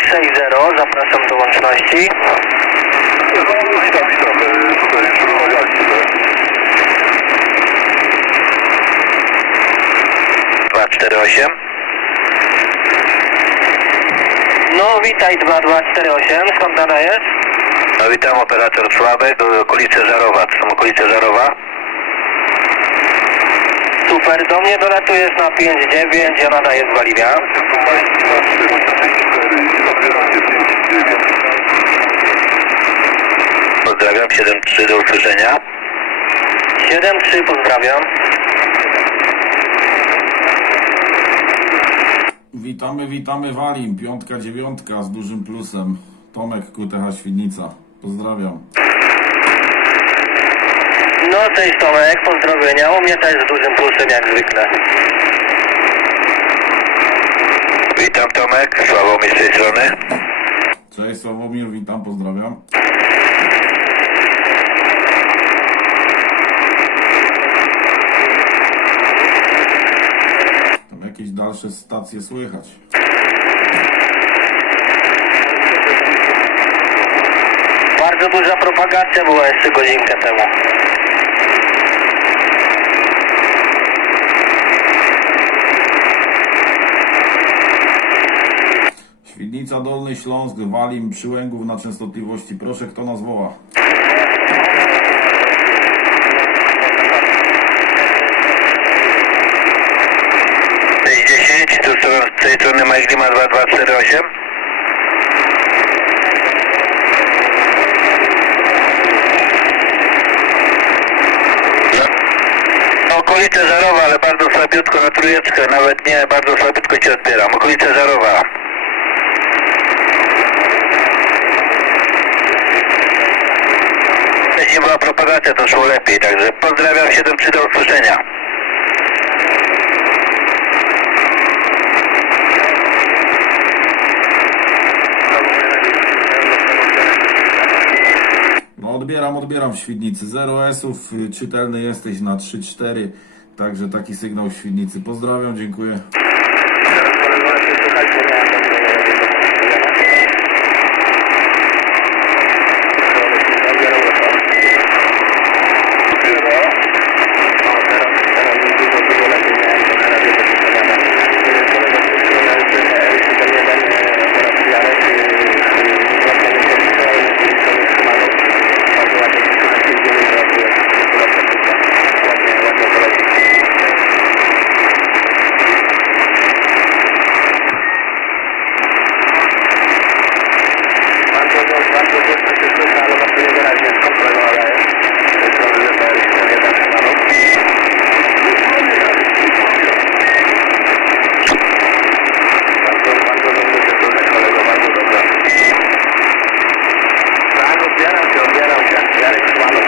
660, zapraszam do łączności. No, witam, witam. Tutaj już rozmawialiśmy. 248. No witaj 2248, skąd nadajesz? No witam, operator Sławek, okolice Żarowa, to są okolice Żarowa. Super, do mnie dolatujesz na 59, ja nadaję z Waliwia. Pozdrawiam, 7-3 do usłyszenia. 73, pozdrawiam. Witamy, witamy Walim, piątka, dziewiątka z dużym plusem. Tomek QTH Świdnica. Pozdrawiam. No cześć Tomek, pozdrowienia, u mnie też z dużym plusem jak zwykle. Witam Tomek, Sławomir z tej strony. Cześć Sławomir, witam, pozdrawiam. Tam dalsze stacje słychać. Bardzo duża propagacja była jeszcze godzinkę temu. Świdnica, Dolny Śląsk, Walim, Przyłęgów na częstotliwości. Proszę, kto nas woła? Cześć 10, tu z tej strony Mike Lima 2248. No, okolice Żarowa, ale bardzo słabiutko na trójeczkę, nawet nie, bardzo słabiutko Cię odbieram. Okolice Żarowa. Wcześniej była propagacja, to szło lepiej, także pozdrawiam 7-3 do usłyszenia. No odbieram, odbieram w Świdnicy. 0 S-ów, y, czytelny jesteś na 3-4. Także taki sygnał w Świdnicy. Pozdrawiam, dziękuję. Bardzo, bardzo głośno się słyszy, ale bardzo niewyraźnie skąd tego nadaje. Z tej strony ZPR 71 Szymano. Bardzo, bardzo dobrze się słyszę, kolego, bardzo dobrze. Tak, odbieram cię, odbieram cię. Jarek Szymano.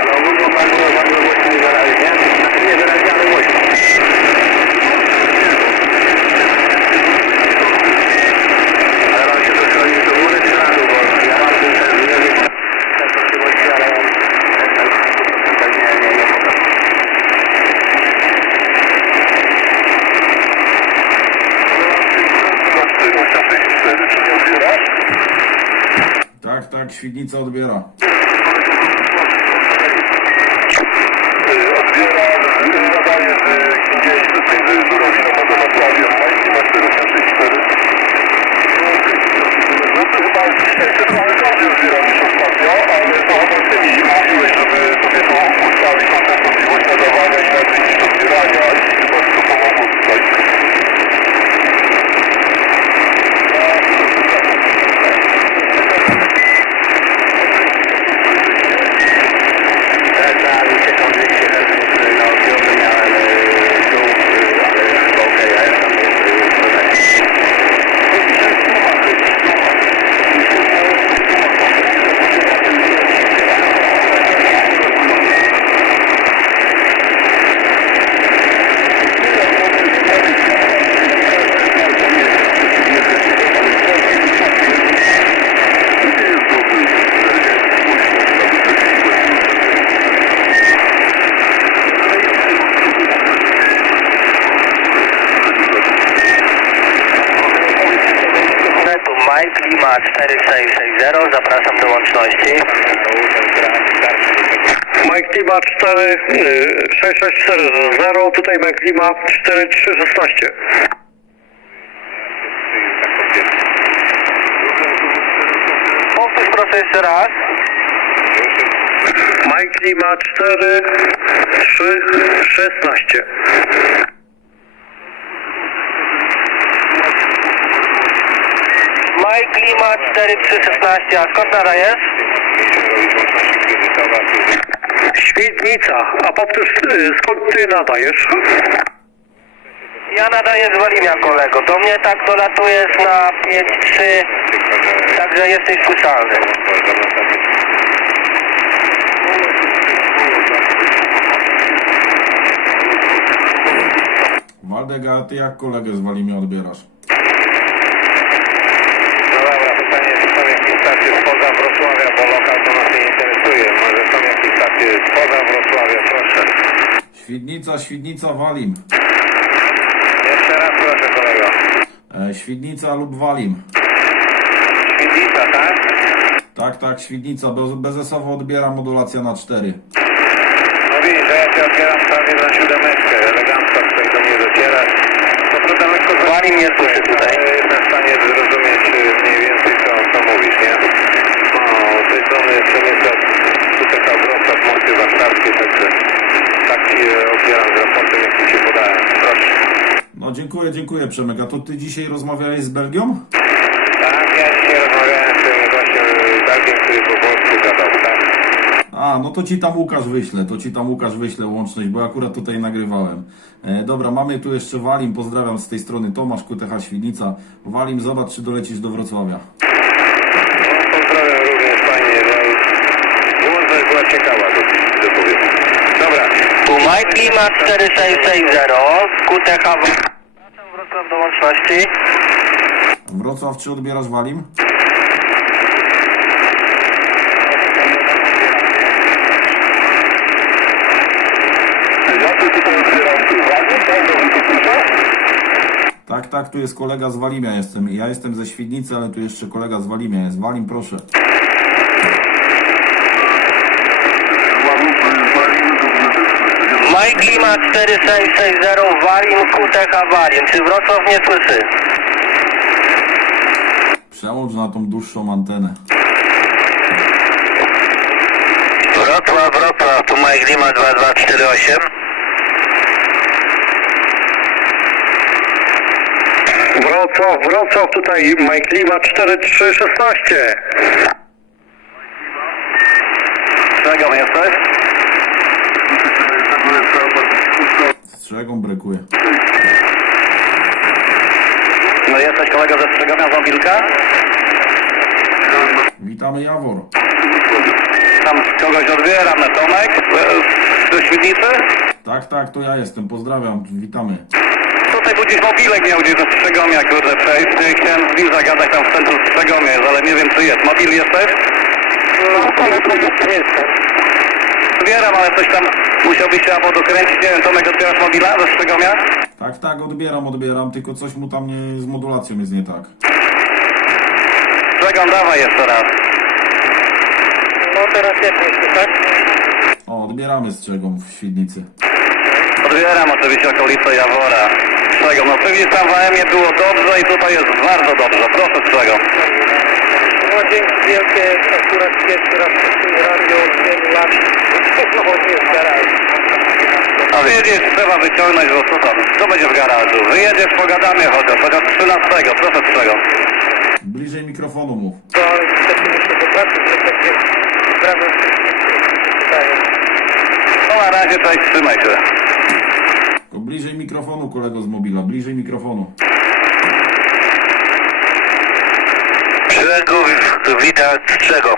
Ale ogólnie bardzo, bardzo głośno i wyraźnie. Znaczy nie wyraźnie, ale głośno. Ale mam się dochronić do góry czy na dół, bo ja mam ten ten nie wiem częstotliwości, ale tak nie, nie, nie mogę. Tak, tak, Świdnica odbiera. Odbieram, nadaję gdzieś między Żurawinem a Wrocławiem. Majki ma 464. No to chyba jeszcze trochę bardziej odbieram niż ostatnio, ale to chyba ty mi mówiłeś, żeby sobie to ustawić tą częstotliwość nadawania inaczej niż odbierania i chyba mi to pomogło tutaj. Teraz uciekam 200 metrów, no łączności. Mike Klima 4, 6640, tutaj Mike Klima 4316. Powtórz proszę jeszcze raz. Mike Klima 4, 3, 16. Mike Lima 4316, a skąd nara jest? Świdnica, a powtórz, y, skąd ty nadajesz? Ja nadaję z Walimia kolego. Do mnie tak dolatujesz na 5-3, także jesteś słyszalny. Waldek, a ty jak kolegę z Walimia odbierasz? No dobra, pytanie, czy są jakieś stacje spoza Wrocławia, bo lokal to nas nie interesuje. Może są jakieś stacje spoza Wrocławia, proszę. Świdnica, Świdnica, Walim. Jeszcze raz proszę kolego. E, Świdnica lub Walim. Świdnica, tak? Tak, tak, Świdnica. Bez, bezesowo odbiera modulacja na 4. No widzisz, że ja cię odbieram prawie na siódemeczkę. Elegancko tutaj do mnie dociera. Co prawda lekko. Walim nie słyszy tutaj. Jestem w stanie zrozumieć y, mniej więcej co, co mówisz, nie? No, z tej strony jeszcze nieco tutaj Wrocław, mosty warszawskie, także tak ci e, odbieram z raportem, jak ci się podałem. Proszę. No dziękuję, Przemek. A to ty dzisiaj rozmawiałeś z Belgią? Tak, ja dzisiaj rozmawiałem z tym gościem Belgiem, który po polsku gadał, tak? A, no to ci tam Łukasz wyślę, to ci tam Łukasz wyślę łączność, bo akurat tutaj nagrywałem. E, dobra, mamy tu jeszcze Walim, pozdrawiam z tej strony Tomasz Kutecha Świdnica. Walim, zobacz czy dolecisz do Wrocławia. No, pozdrawiam również fajnie, no, łączność była ciekawa, to, to powiem. Dobra, Tu Mike Lima 4660, QTH. Do łączności. Wrocław, czy odbierasz Walim? Tak, Tak, tak, tu jest kolega z Walimia jestem. Ja jestem ze Świdnicy, ale tu jeszcze kolega z Walimia jest. Walim, proszę. Mike Lima 4660, Walim, QTH Walim. Czy Wrocław nie słyszy? Przełącz na tą dłuższą antenę. Wrocław, Wrocław, tu Mike Lima 2248. Wrocław, Wrocław, tutaj Mike Lima 4316. Czego jesteś? Strzegą brakuje. No jesteś kolego ze Strzegomia Wąbilka? Witamy Jawor. Tam kogoś odbieram na Tomek do Świdnicy. Tak, tak, to ja jestem. Pozdrawiam, witamy. Tutaj gdzieś mobilek miał gdzieś do Strzegomia, kurde, przejść. Chciałem z nim zagadać tam w centrum Strzegomia, jest, ale nie wiem czy jest. Mobil jesteś? No, to jest jestem. Odbieram, ale coś tam musiałbyś się albo dokręcić. Nie wiem, Tomek, odbierasz mobila ze Strzegomia? Tak, tak, odbieram, odbieram, tylko coś mu tam nie, z modulacją jest nie tak. Strzegom, dawaj jeszcze raz. No teraz myślisz, tak? O, odbieramy strzegą w Świdnicy. Odbieram oczywiście okolice Jawora. Strzegom, no pewnie tam w AM-ie było dobrze i tutaj jest bardzo dobrze. Proszę Strzegom. No dzięki wielkie, akurat pierwszy raz w tym radio od wielu lat. No jest garaż. A wiedzieć, trzeba wyciągnąć, bo co tam? Co będzie w garażu? Wyjedziesz, pogadamy chociaż, chociaż 13. Proszę Strzegom. Bliżej mikrofonu mów. To ale niestety muszę do pracy, że takie sprawy wydają. No na razie, cześć, trzymaj się. Tylko bliżej mikrofonu, kolego z mobila, bliżej mikrofonu. Strzegów, witam Strzegom.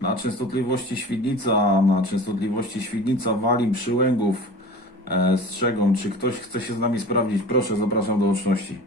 Na częstotliwości Świdnica, na częstotliwości Świdnica, Walim, Przyłęgów, e, strzegą. Czy ktoś chce się z nami sprawdzić? Proszę, zapraszam do łączności.